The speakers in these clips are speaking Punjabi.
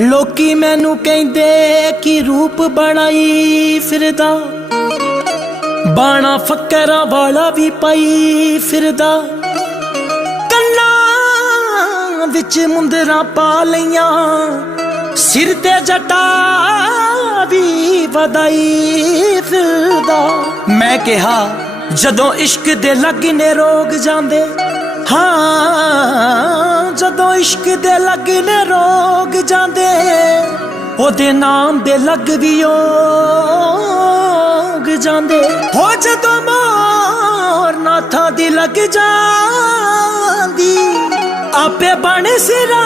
ਲੋਕੀ ਮੈਨੂੰ ਕਹਿੰਦੇ ਕਿ ਰੂਪ ਬਣਾਈ ਫਿਰਦਾ। ਬਾਣਾ ਫੱਕਰਾਂ ਵਾਲਾ ਵੀ ਪਾਈ ਫਿਰਦਾ। ਕੰਨਾਂ ਵਿੱਚ ਮੁੰਦਰਾਂ ਪਾ ਲਈਆਂ। ਸਿਰ ਤੇ ਜਟਾ ਵੀ ਵਧਾਈ ਫਿਰਦਾ। ਮੈਂ ਕਿਹਾ, ਜਦੋਂ ਇਸ਼ਕ ਦੇ ਲੱਗਨੇ ਰੋਗ ਜਾਂਦੇ, ਹਾਂ ਇਸ਼ਕ ਦੇ ਲੱਗਨੇ ਰੋਗ ਜਾਂਦੇ, ਉਹਦੇ ਨਾਮ ਦੇ ਲੱਗ ਵੀ ਓਗ ਜਾਂਦੇ। ਹੋ ਜਦੋਂ ਮੋਰ ਨਾਥਾਂ ਦੀ ਲੱਗ ਜਾਂਦੀ, ਆਪੇ ਬਣ ਸਿਰਾਂ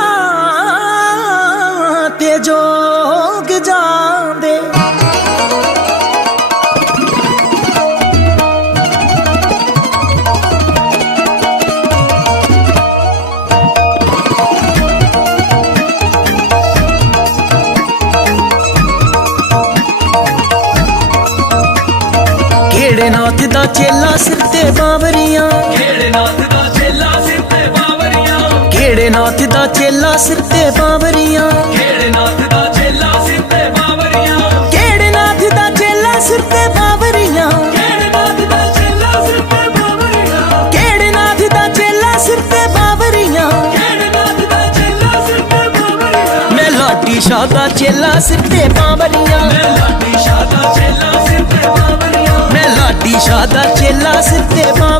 ਦਾ ਚੇਲਾ ਸਿਰ ਤੇ ਬਾਵਰੀਆਂ। ਕਿਹੜੇ ਨਾਥ ਦਾ ਚੇਲਾ ਸਿਰ ਤੇ ਬਾਵਰੀਆਂ। ਕਿਹੜੇ ਨਾਥ ਦਾ ਚੇਲਾ ਸਿਰ ਤੇ ਬਾਵਰੀਆਂ। ਕਿਹੜੇ ਨਾਥ ਦਾ ਚੇਲਾ ਸਿਰ ਤੇ ਬਾਵਰੀਆਂ। ਕਿਹੜੇ ਨਾਥ ਦਾ ਚੇਲਾ ਸਿਰ ਤੇ ਬਾਵਰੀਆਂ ਕਿਹੜੇ ਨਾਥ ਦਾ ਚੇਲਾ ਸਿਰ ਤੇ ਬਾਵਰੀਆਂ ਕਿਹੜੇ ਨਾਥ ਦਾ ਚੇਲਾ ਸਿਰ ਤੇ ਬਾਵਰੀਆਂ ਕਿਹੜੇ ਨਾਥ ਦਾ ਚੇਲਾ ਸਿਰ ਤੇ ਬਾਵਰੀਆਂ ਮੈਂ ਲਾਟੀ ਸ਼ਾਹ ਦਾ ਚੇਲਾ ਸਿਰ ਤੇ ਬਾਵਰੀਆਂ। ਮੈਂ ਲਾਡੀ ਸਾਦਾ ਚੇਲਾ ਸਿਰ ਤੇ ਮਾਂ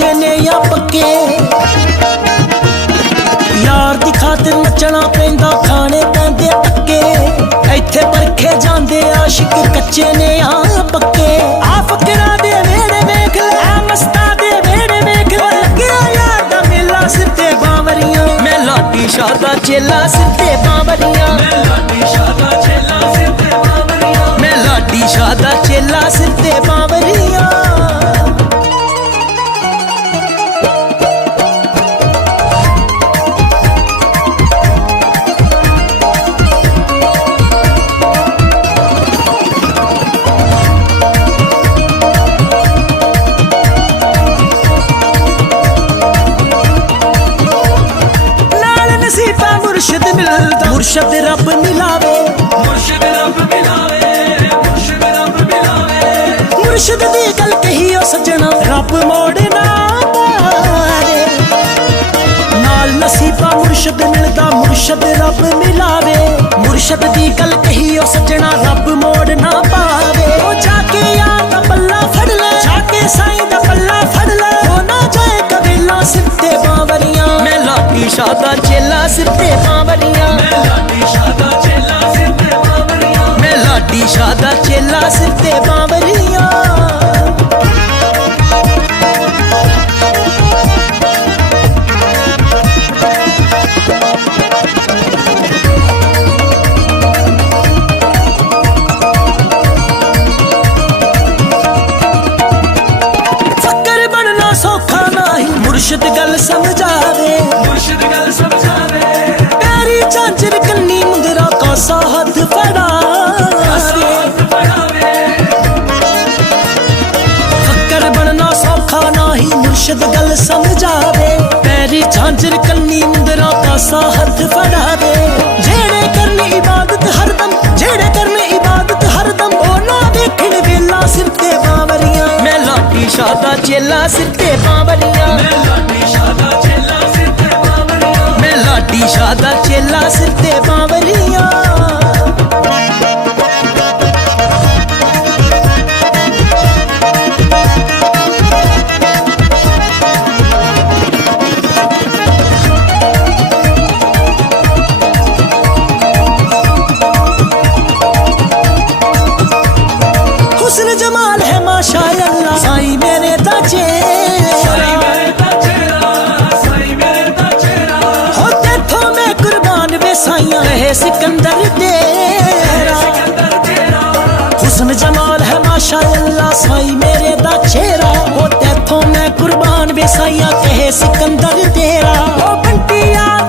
ਆਸ਼ਿਕ ਨੇ ਜਾਂ ਪੱਕੇ। ਯਾਰ ਦੀ ਖਾਤਰ ਨੱਚਣਾ ਪੈਂਦਾ, ਖਾਣੇ ਪੈਂਦੇ ਧੱਕੇ ਇੱਥੇ ਪਰਖੇ ਜਾਂਦੇ ਆਸ਼ਿਕ, ਕੱਚੇ ਨੇ ਆ ਪੱਕੇ। ਆ ਫਕਰਾਂ ਦੇ ਵੇੜੇ ਵੇਖ ਲੈ, ਆ ਦੇ ਵੇੜੇ ਵੇਖ ਲੈ। ਲੱਗਿਆ ਯਾਰ ਦਾ ਮੇਲਾ ਸਿਰ ਤੇ ਬਾਵਰੀਆਂ। ਮੈਂ ਲਾਡੀ ਸ਼ਾਹ ਦਾ ਚੇਲਾ ਸਿਰ ਤੇ ਬਾਵਰੀਆਂ। ਮੈਂ ਲਾਡੀ ਸ਼ਾਹ ਦਾ ਚੇਲਾ ਸਿਰ ਬਾਵਰੀਆਂ। ਮੈਂ ਲਾਡੀ ਸ਼ਾਹ ਦਾ ਚੇਲਾ ਸਿਰ ਤੇ ਬਾਵਰੀਆਂ। ਮੁਰਸ਼ਿਦ ਰੱਬ ਮਿਲਾਵੇ। ਮੁਰਸ਼ਿਦ ਰੱਬ ਮਿਲਾਵੇ ਮੁਰਸ਼ਿਦ ਰੱਬ ਮਿਲਾਵੇ। ਮੁਰਸ਼ਿਦ ਦੀ ਗੱਲ ਕਹੀ ਉਹ ਸੱਜਣਾ ਰੱਬ ਮੋੜ ਨਾ ਪਾਵੇ ਨਾਲ ਨਸੀਬਾ ਮੁਰਸ਼ਿਦ ਮਿਲਦਾ ਮੁਰਸ਼ਿਦ ਰੱਬ ਮਿਲਾਵੇ। ਮੁਰਸ਼ਿਦ ਦੀ ਗੱਲ ਕਹੀ ਉਹ ਸੱਜਣਾ ਰੱਬ ਮੋੜ ਨਾ ਪਾਵੇ। ਉਹ ਜਾ ਕੇ ਯਾਰ ਦਾ ਪੱਲਾ ਫੜ ਲੈ। ਜਾ ਕੇ ਸਾਈਂ ਦਾ ਪੱਲਾ ਫੜ ਲੈ। ਨਾ ਜਾਏ ਕਬੀਲਾ ਸਿਰ ਤੇ ਬਾਵਰੀਆਂ। ਮੈਂ ਲਾਡੀ ਸ਼ਾਹ ਦਾ ਚੇਲਾ ਸਿਰ ਬਾਦਸ਼ਾਹ ਦਾ ਚੇਲਾ ਸਿਰ ਤੇ ਬਾਵਰੀਆਂ ਮੁਰਸ਼ਿਦ ਗੱਲ ਸਮਝਾ। ਮੁਰਸ਼ਿਦ ਗੱਲ ਸਮਝਾਵੇ। ਪੈਰੀ ਝਾਂਜਰ ਕੰਨੀ ਮੁੰਦਰਾ ਕਾਸਾ ਹੱਥ ਫੜਾਵੇ। ਜਿਹੜੇ ਕਰਨੀ ਇਬਾਦਤ ਹਰਦਮ, ਜਿਹੜੇ ਕਰਨੀ ਇਬਾਦਤ ਹਰਦਮ ਉਹ ਨਾ ਦੇਖਣ ਵੇਲਾ ਸਿਰ ਤੇ ਬਾਵਰੀਆਂ। ਮੈਂ ਲਾਡੀ ਸ਼ਾਹ ਦਾ ਚੇਲਾ ਸਿਰ ਤੇ ਬਾਵਰੀਆਂ। ਮੈਂ ਲਾਟੀ ਸ਼ਾਹ ਦਾ ਚੇਲਾ ਸਿਰ ਤੇ ਬਾਵਰੀਆਂ। ਮੈਂ ਲਾਟੀ ਸ਼ਾਹ ਦਾ ਚੇਲਾ ਸਿਰ सिकंदर तेरा। हुस्न जमाल है माशाल्लाह साई मेरे दा चेहरा। ओ तेथों मैं कुर्बान वे साईया कहे सिकंदर तेरा। ओ बंटी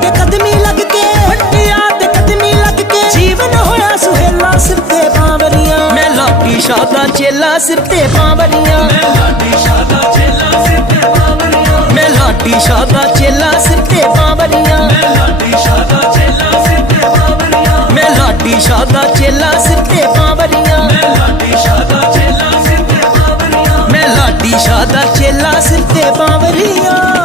ते कदमी लग के बंटी ते कदमी लग के जीवन होया सुहेला सिर ते बावरियाँ। मैं लाटी शादा चेला सिर ते बावरियाँ। मैं लाटी शादा चेला सिर ते बावरियाँ। मैं लाटी शादा चेला सिर ते बावरियाँ। मैं लाटी शादा ਸ਼ਾਹ ਦਾ ਚੇਲਾ ਸਿਰ ਤੇ ਬਾਵਰੀਆਂ। ਮੈਂ ਲਾਡੀ ਸ਼ਾਦਾ ਚੇਲਾ ਸਿਰ ਤੇ ਬਾਬਰੀਆਂ ਮੈਂ ਲਾਟੀ ਸ਼ਾਹ ਦਾ ਚੇਲਾ ਸਿਰ ਤੇ ਬਾਵਰੀਆਂ।